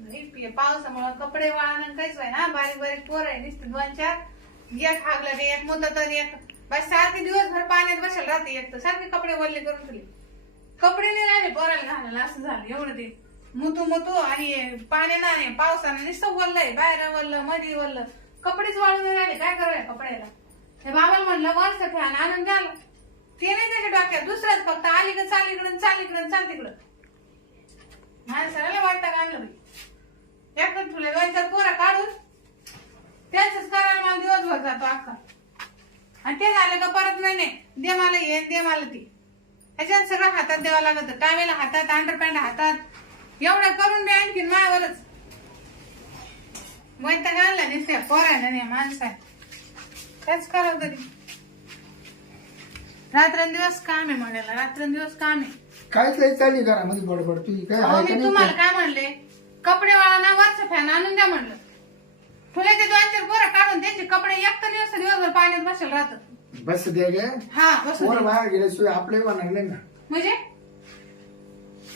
नाही, पावसामुळे कपडे वाळणं काहीच आहे ना बारीक बारीक पोर आहे नुसते दोन चार. एक हागलं ते एक मुदत तर एक बस सारखे दिवसभर पाण्यात बसायला राहते एक तर. सारखे कपडे वल्ले करून ठेवले. कपडे नाही राहिले पोराला घालायला असं झालं एवढं ते. मुतू मुतू आणि पाण्यानं आणि पावसानं नुसतं वल्लंय बाहेर वल्ल मधी वल्लं. कपडेच वाळून नाही राहिले. काय करायला कपड्याला? हे बाबाला म्हणलं वर्ष फॅन आनंद झाला ते नाही त्याच्या डोक्यात. दुसराच फक्त आली चालीकडं चाल इकडं चाल इकडं चाल तिकडं माणसाला वाटतं का आणलं बाई. एकटं ठुले दोन चार पोरं काढून त्यांचंच करायला मला दिवसभर जातो अख्खा. आणि ते झालं का परत नाही नाही. दे मला हे दे मला ती. ह्याच्यात सगळं हातात द्यावं लागत टावेला हातात अंडरपॅन्ट हातात. एवढं करून बी आणखीन मायावरच. वैताग आणला नुसत्या पोरायला नाही माणसा काच करावं तरी. रात्रंदिवस काम आहे म्हणायला. रात्रंदिवस काम आहे. नाही चालली घरामध्ये बडबड. तुझी काय अहो आहे का मी नाही तुम्हाला काय म्हणले? कपडे वाळा वरचं फॅन आणून द्या म्हणलं. फुले ते दोन चार पोरं काढून त्यांचे कपडे एक तर दिवस दिवसभर पाण्यात बसेल राहत बस द्या गे. हा बसू पोर दे. बाहेर गेल्याशिवाय आपले होणार नाही ना. म्हणजे?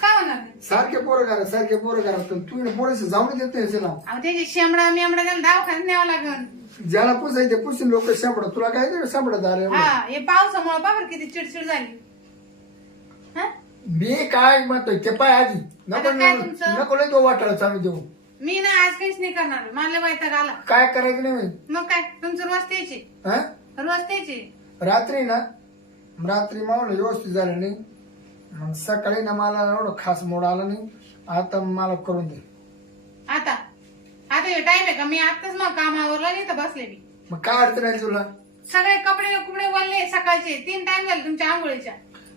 काय होणार नाही? सारखे पोरं करा सारखे पोरं करा तर तू पोरस जाऊन देत नाही अहो त्याची शेंबडा मेंबडा त्याला दवाखान्यात न्यावं लागल ज्याला पुसाय ते पुसून लोक सापडत तुला काय नाही सापडत अरे हा हे पावसामुळे बाबर किती चिडचिड झाली. हा? मी काय म्हणतोय ते पाय आधी. नको आता काय तुमचं? नको नाही तो वाटायला चालू देऊ? मी ना आज काहीच नाही करणार. मला वैताग आला. काय करायचं नाही माहीत. मग काय? तुमचं रोज त्याची हा? रोज त्याची रात्री ना रात्री मावलं व्यवस्थित झालं नाही. मग सकाळी ना मला एवढं खास मोड आला नाही. आता मला करून दे. आता? आता हे टाइम आहे का? मी आताच मग कामावरला नाही तर बसले मी. मग काय अडचण आहे तुला? सगळे कपडे कुपडे वळले सकाळचे. तीन टाइम झाले तुमच्या आंघोळीच्या.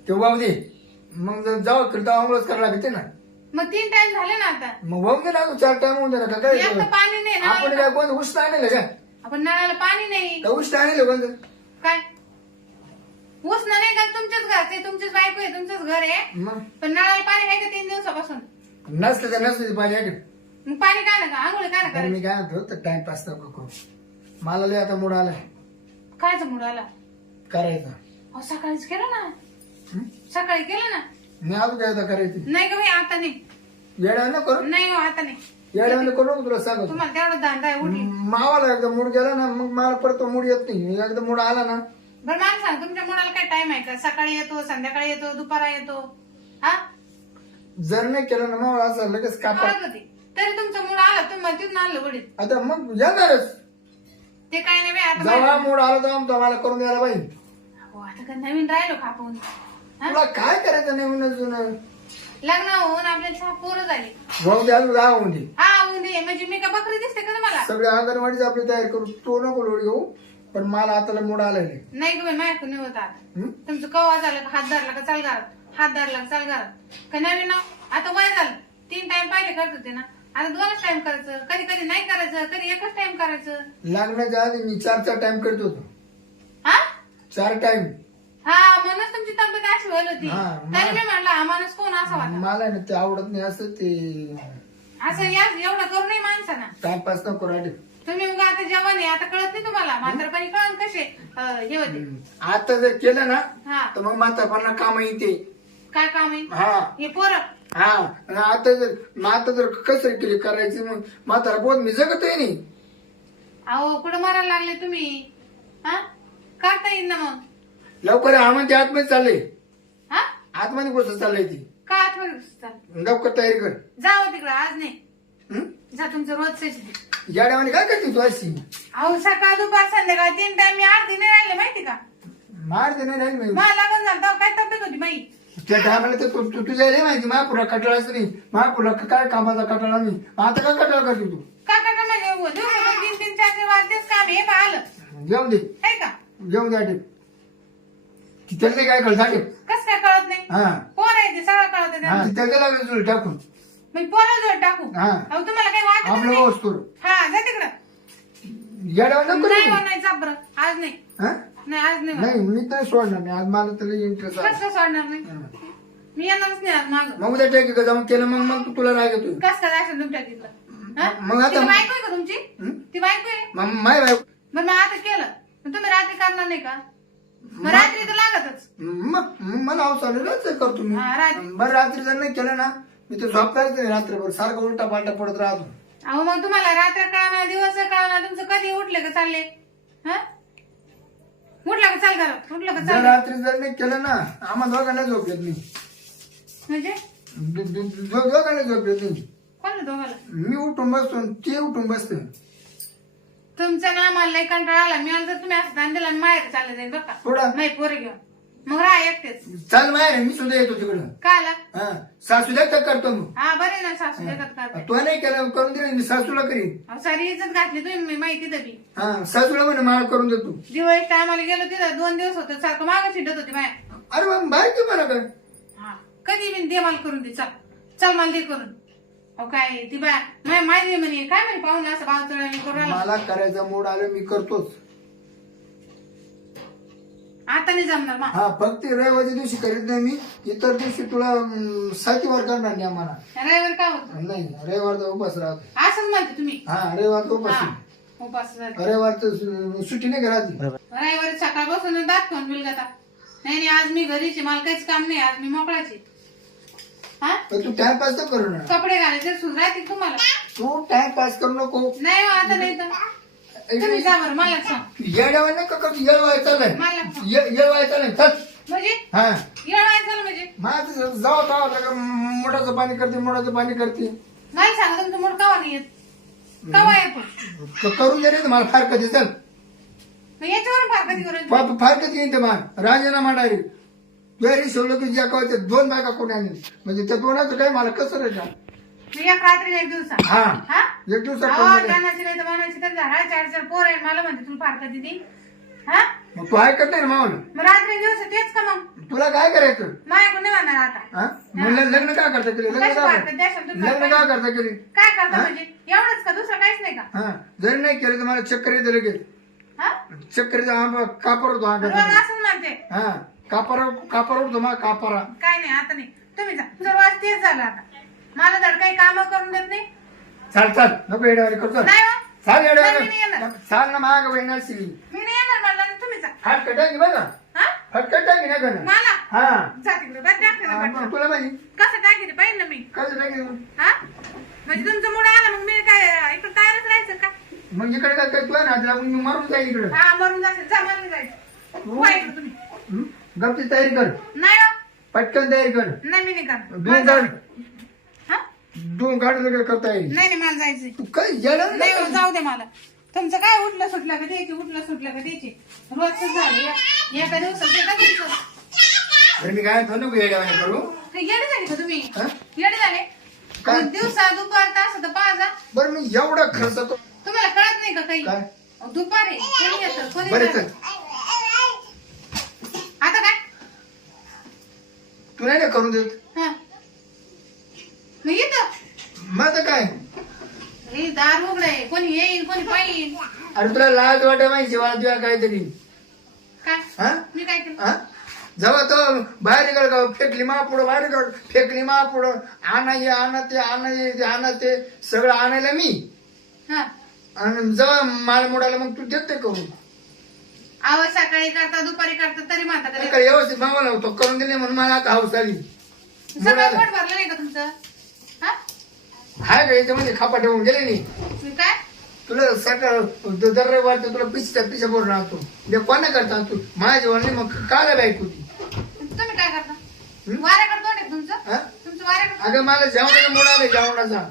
ते वाहू दे. मग जर जाऊ तर आंघोळच करायला लागते ना. मग तीन टाइम झाले ना आता. मग वाहून दे ना अजून चार टाइम होऊन ना का? काय तर पाणी नाही आपण काय कोण उष्ण आणलं का? आपण नळाला पाणी नाही. का उष्ण आणलं कोण काय? ऊस नाही का? तुमच्याच घर ते तुमचीच बायको आहे. तुमचंच घर आहे. मग? पण नळाला पाणी आहे का तीन दिवसापासून? नसलं तर नसलं पाहिजे आहे? मग पाणी काय नका आंघोळी काय नका मी काय म्हणतो तर टाइमपास नको करू. मला लय आता मूड आलाय. कायच मूड आला? करायचा. अहो सकाळीच केलं ना. हं? सकाळी केलं ना. मी काय आता करायची? नाही का भाई आता नाही. येड्या न करू? नाही हो आता नाही. येड्या न करू तुला सांगतो. तुम्हाला तेवढं दांडा आहे उठली मावाला एकदा मूड गेला ना मग मला परत मूड येत नाही. एकदा मूड आला ना. बरं मला सांग तुमच्या मुलाला काय टाइम आहे का? सकाळी येतो संध्याकाळी येतो दुपारा येतो? हा? जर नाही केलं ना मावळा असं लगेच कापा. कळत होती. तरी तुमचं मुलं आलं तुम्हाला तिथून आणलं वडील आता मग येणारच. ते काय नाही बाई, आता जेव्हा मूड आला तेव्हा तो मला करून द्यायला पाहिजे अहो, आता काय नवीन राहिलो हा? तुला काय करायचं नाही म्हणून जुनं? लग्न होऊन आपल्याला सहा पोरं झाली. भाऊ द्या होऊन दे हा होऊन दे म्हणजे मी का बकरी दिसते का तुम्हाला सगळ्या अंगणवाडीची आपली तयारी करू. तो नको लोड घेऊ. पण मला आता मूड आलाय नाही. नाही ग बाई नाही होत आता. हं? तुमचं कवा झालं का? हात धरला का? चाल घरात. हात धरला का? चाल घरात. का नवीन नाव? आता वय झालं. तीन टाइम पहिले करत होते ना. आता दोनच टाइम करायचं. कधी कधी नाही करायचं. कधी एकच टाइम करायचं. लग्नाच्या आधी मी चार चार टाइम करत होतो. हा? चार टाइम हा म्हणूनच तुमची तब्येत अशी व्हायला होती. हा, तरी मी म्हणलं हा माणूस कोण असा मला ना ते आवडत नाही असं ते असं या एवढं करू नाही माणसाना. टाइमपास नको राहिले. तुम्ही उगा आता जवान आहे आता कळत नाही तुम्हाला. म्हातारपणी कळण कसे अं, हे होते. आता जर केलं ना हा. तर मग म्हातारपणा काम येते. काय काम आहे? हा. हे पोरं. हा. आणि आता जर मग आता जर कसं केली करायची मग म्हातारा बोध मी जगत आहे नाही. अहो कुठं मारायला लागले तुम्ही? हा? करता येईल ना मग. लवकर म्हणते आतमध्ये चाललंय हा? आतमध्ये गोष्ट चाललंय ती? का आठवण चाल लवकर तयारी कर. जावं तिकडं आज नाही. हं? जा तुमचं रोजच या डावाने काय करते तू अशी? अहो सकाळ दुपार संध्याकाळ तीन टाइम मी अर्धी नाही राहिले माहिती का? मार दे नाही राहील मी मला लागून झालं तेव्हा काय तब्येत होती त्या टायमाला ते तू तू- तुझ्या रे माहिती महापुरा कटाळाच नाही. महापुरा काय कामाचा कटाळा नाही. आता काय कटाळा करते तू? का का म्हणजे तीन तीन चार चार वाजतेच काम हे पाहिलं. दे. आहे का? द्या तिथे नाही काय कळत? टाके कस काय कळत नाही? हा. पोर आहे ते सगळं कळत आहे हा त्यांना. तिथे टाकून? पोरं जोड टाकू? हा. अहो तुम्हाला काही वाटत आपलं नाही? वस्तू. हा जा तिकडं. नको नाही करू. चाबर आज नाही. हा? नाही आज नाही नाही मी तर सोडणार नाही. आज मला तर इंटरेस्ट कस काय सोडणार नाही? मी येणारच नाही आज माग. मग उद्या टेक जाऊन केलं मग मग तुला राग येतो कस काय जायचं तुमच्या तिथलं? हा? मग आता- ती बायको आहे का तुमची? हं? ती बायको आहे? मग माय बाय बरं मग आता केलं. मग तुम्ही रात्री करणार नाही का? मग रात्री तर लागतच. मग मला अवसर करतो मी. हा, रात्री. बरं रात्री जर नाही केलं ना मी तर झोपताच नाही रात्रभर. सारखं उलटा पालटा पडत राहतो. अहो मग तुम्हाला रात्र कळणार दिवस कळणार तुमचं कधी उठले का चालले? हा? उठलं का चाल करा उठलं का जर चाल रात्री जर नाही केलं ना आम्हा दोघांना झोप येत नाही. म्हणजे? दो- दो- दो- दोघांना झोप येत नाही. कोण तुम्हाला मी उठून बसतो आणि ते उठून बसते. तुमचा ना मला लई कंटाळा आला. मी आलं तर तुम्ही असं दान दिला आणि माहेर चालले जाईल बघा थोडा नाही पोरे घेऊन. मग राहा एकटेच. चाल माहेर मी सुद्धा येतो तिकडं. का आला? हा सासूला तर करतो मग? हा बरे ना सासू जगत करते तो? नाही केलं करून दिलं मी सासूला करीन अहो, सारी इज्जत घातली तुम्ही मी माहिती दबी हा सासूला म्हणे मला करून देतो. दिवाळी टायमाला गेलो तिथं दोन दिवस होतं सारखं मागं शिंडत होती माया अरे बाहेर की मला काय? हा कधी मी दे मला करून दे चल. चल मला दे करून. अहो काय ती बा माय माहिती म्हणे काय म्हणे पाहून असं भाव चढवणी करून राहिला. मला करायचा मूड आलं मी करतोच. आता नाही जमणार मा. हा फक्त रविवारच्या दिवशी करीत नाही मी. इतर दिवशी तुला अं, सातीवार करणार नाही आम्हाला. रविवार काय होत? नाही रविवारचा उपास राहतो. असंच म्हणते तुम्ही. हा रविवारचा उपास हा आहे. उपास. रविवारचं सु- सुट्टी नाही घरात रविवारी सकाळपासून दात खाऊन बिलगता नाही नाही आज मी घरीची मला काहीच काम नाही आज मी मोकळाची हा? पण तू टाइमपास तर करू ना. कपडे घालायचे सुधारतील तुम्हाला. तू टाइमपास करू नको. नाही हो, आता नाही तर. तुम्ही जा बरं मला सांग. येड्यावर नाही का करतो येळवाय चालय मला येळवाय चालय चल. म्हणजे? हा. येळवायचं म्हणजे? माझं जाऊ जाऊ का मोठाचं पाणी करते मोठाचं पाणी करते? मला सांगा तुमचं मूड कवा नाही येत? कवा येतो? क- करून दे रे मला फार कधी. चल. मग याच्यावरून फार कधी करू फा- फार कधी येईन ते मान राजीनामा डायरेक्ट वेरी शिवलं की ज्या दोन बायका कोणी आणली? म्हणजे त्या दोनाचं काही मला कसं रे का मी एक दिवसा. हा. हा? एक दिवसात अहो, करून दे. ज्ञानाची नाही तर मानाची तर झाडा चार चार पोर आहे मला म्हणते तुला हा? मग तू ऐकत नाही ना मावलं? मग रात्री दिवस तेच का मग? तुला काय करायचं? माझ्याकडून नाही म्हणणार आता. हा? म्हणलं लग्न काय करता केली? लग्न कशी काय फार करता? लग्न काय केली? काय करता म्हणजे? एवढंच का? दुसरं काहीच नाही का? हा. जरी नाही केलं तर मला चक्कर येते लगेच. हा? चक्कर आंबा कापर होतो रोज अंगात असं म्हणते. हा. कापारा कापार होतो मला कापारा. काय नाही आता नाही. तुम्ही जा. सर्वात तेच झालं आता. मला धड काही काम करून देत नाही. चाल चाल. नको येड्यावारी करतो नाही हो. चाल नाही, मी नाही येड्यावारी येणार. चाल ना माग बहिणार शिली मी नाही येणार मला आणि तुम्ही जा. हात कटाकी बघा हा? हात कटाकी नाही मला? हा. जा तिकडे. बस ना हा. मग तुला माहिती? कसं टाकेल पाहिजे ना मी. कसं टाकी हा? म्हणजे तुमचं मुड आला मग मी काय इकडे तयारच राहायचं का? मग इकडे काय काय तुला नाच लागून मी मारून जाईल इकडे. हा मरून जाशील. जा मरून जायचं वा इकडे तुम्ही. गपची तयारी कर. नाही हो. पटकन तयारी कर. नाही मी नाही करणार दोन गाड. हा? दोन करता येईल. नाही नाही मला जायचंय. तू काय येणार नाही हो, जाऊ दे मला. तुमचं काय उठलं सुटलं का द्यायची उठलं सुटलं का द्यायची? रोजच झालं या- एका दिवसात एका दिवसात. अरे मी काय म्हणतो नको येड्यावानी करू. येडे झाले का तुम्ही? हा? येडे झाले? काय? दिवसा दुपार तास तर पाहा जा बरं मी एवढा खर्च तो तुम्हाला कळत नाही का काही? काय? दुपार आहे कोणी येतं? कोणी बरं जातं. चल. आता काय तू नाही ना करून देत हा. मग येतं आता काय? हे दार उघडे कोणी येईल कोणी पाहिल अरे तुला लाज वाटत माहिती मला तुला काहीतरी? काय? हा? मी काय केलं? हा? जेव्हा तो बाहेर गेलं का फेकली मा पुढं बाहेर गेलं फेकली मा पुढं. आणा ये आणा ते आणा ये ते आणा ते. सगळं आणायला मी? हा. आणि जेव्हा माल मोडायला मग तू देत ते करून. आवाज सकाळी करता दुपारी करता तरी म्हणता काय कधी व्यवस्थित मागवला होतो करून दिले म्हणून मला आता हाऊस आली. सगळं पोट भरलं नाही का तुमचं? हा? हाय का याच्यामध्ये? खापा ठेवून गेले नाही काय? तुला सकाळ दर रविवार तुला पिसच्या पिशा बोलून आणतो. म्हणजे कोणा करता तू? माझ्या जेवण मग काला बाईक होती तुम्ही काय करता? हं? वाऱ्याकडे तोंड आहे तुमचं? हा? तुमचं वाऱ्याकडे अगं मला जेवणाचा मूड आलं जेवणाचा.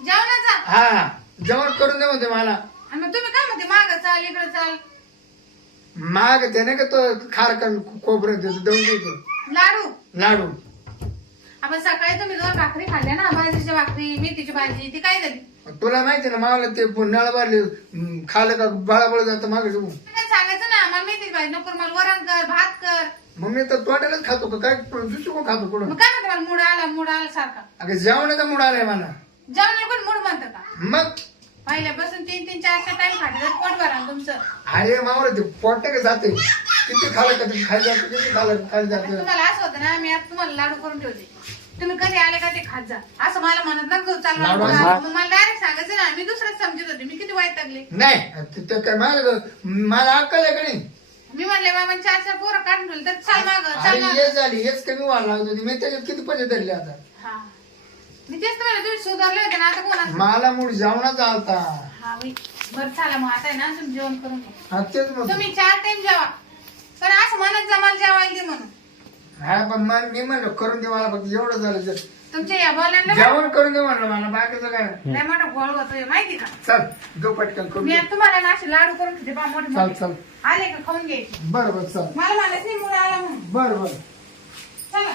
जेवणाचा? हा. जेवण करून दे म्हणते मला. आणि मग तुम्ही काय म्हणते? माग चाल इकडे चाल. माग ते नाही का तो खार कर खोबरं देतो देऊन देतो. लाडू. लाडू. आपण सकाळी तुम्ही दोन भाकरी खाल्ल्या ना भाजीची भाकरी मेथीची भाजी ती काय झाली? तुला माहिती ना मला ते नळ बारले हम्म, खाल्लं का बळाबळ जातं मागे जाऊन सांगायचं ना मला मेथीची भाजी नको मला वरण कर भात कर. मग मी तर तोंडालाच खातो का? काय दुसरं कोण खातो कुठं? मग काय म्हणते मला मूड आला मूड आला सारखा. अगं जेवणाचा मूड आलाय मला. जेवणाला कोण मूड म्हणतं का? मग? पहिल्यापासून तीन तीन चार चार टाइम पोट भरा तुमचं. अरे मावर ते पोट का जाते? किती खालं खायला जातं किती खालं खायला जातं? तुम्हाला असं होतं ना मी आता तुम्हाला लाडू करून ठेवते. तुम्ही कधी आले का ते खात जा. असं मला म्हणत ना चालू लाडू मग मला डायरेक्ट सांगायचं ना मी दुसरंच समजत होते. मी किती वाईट लागले नाही ते- ते काय मला मला अक्कल आहे का नाही? मी म्हणले मामा चार चार पोरं काढून ठेवले तर चाल माग चाल अरे माग. हे झाली हेच कमी व्हायला लागत होती. मी त्याच्यात किती पैसे धरले आता? हा. मी तेच तुम्हाला तुम्ही सुधारले होते ना आता कोणा मला मूड जेवणाचा आलता. हा बाई बरं मग आता आहे ना तुम्ही जेवण करून घ्या. हा तेच म्हणतो. तुम्ही चार टाइम जेवा. पण असं म्हणत जमाल जेवायला दे म्हणून. हा पण मग मी म्हणलं करून दे मला फक्त एवढं झालं जे- तुमच्या या बोलायला जेवण करून दे म्हणलं मला बाकीचं काय? नाही. लय मोठा गोळ होतोय माहिती का? चल दो पटकन करून मी दे. आता तुम्हाला ना असे लाडू करून ठेवते पहा मोठे चल मोठे. चल. आले का खाऊन घ्यायचे बरं बरं चल. मला म्हणायचं नाही मुलं आला म्हणून. बरं बरं. चला.